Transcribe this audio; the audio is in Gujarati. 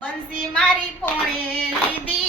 બંસી મારી કોણે લીધી.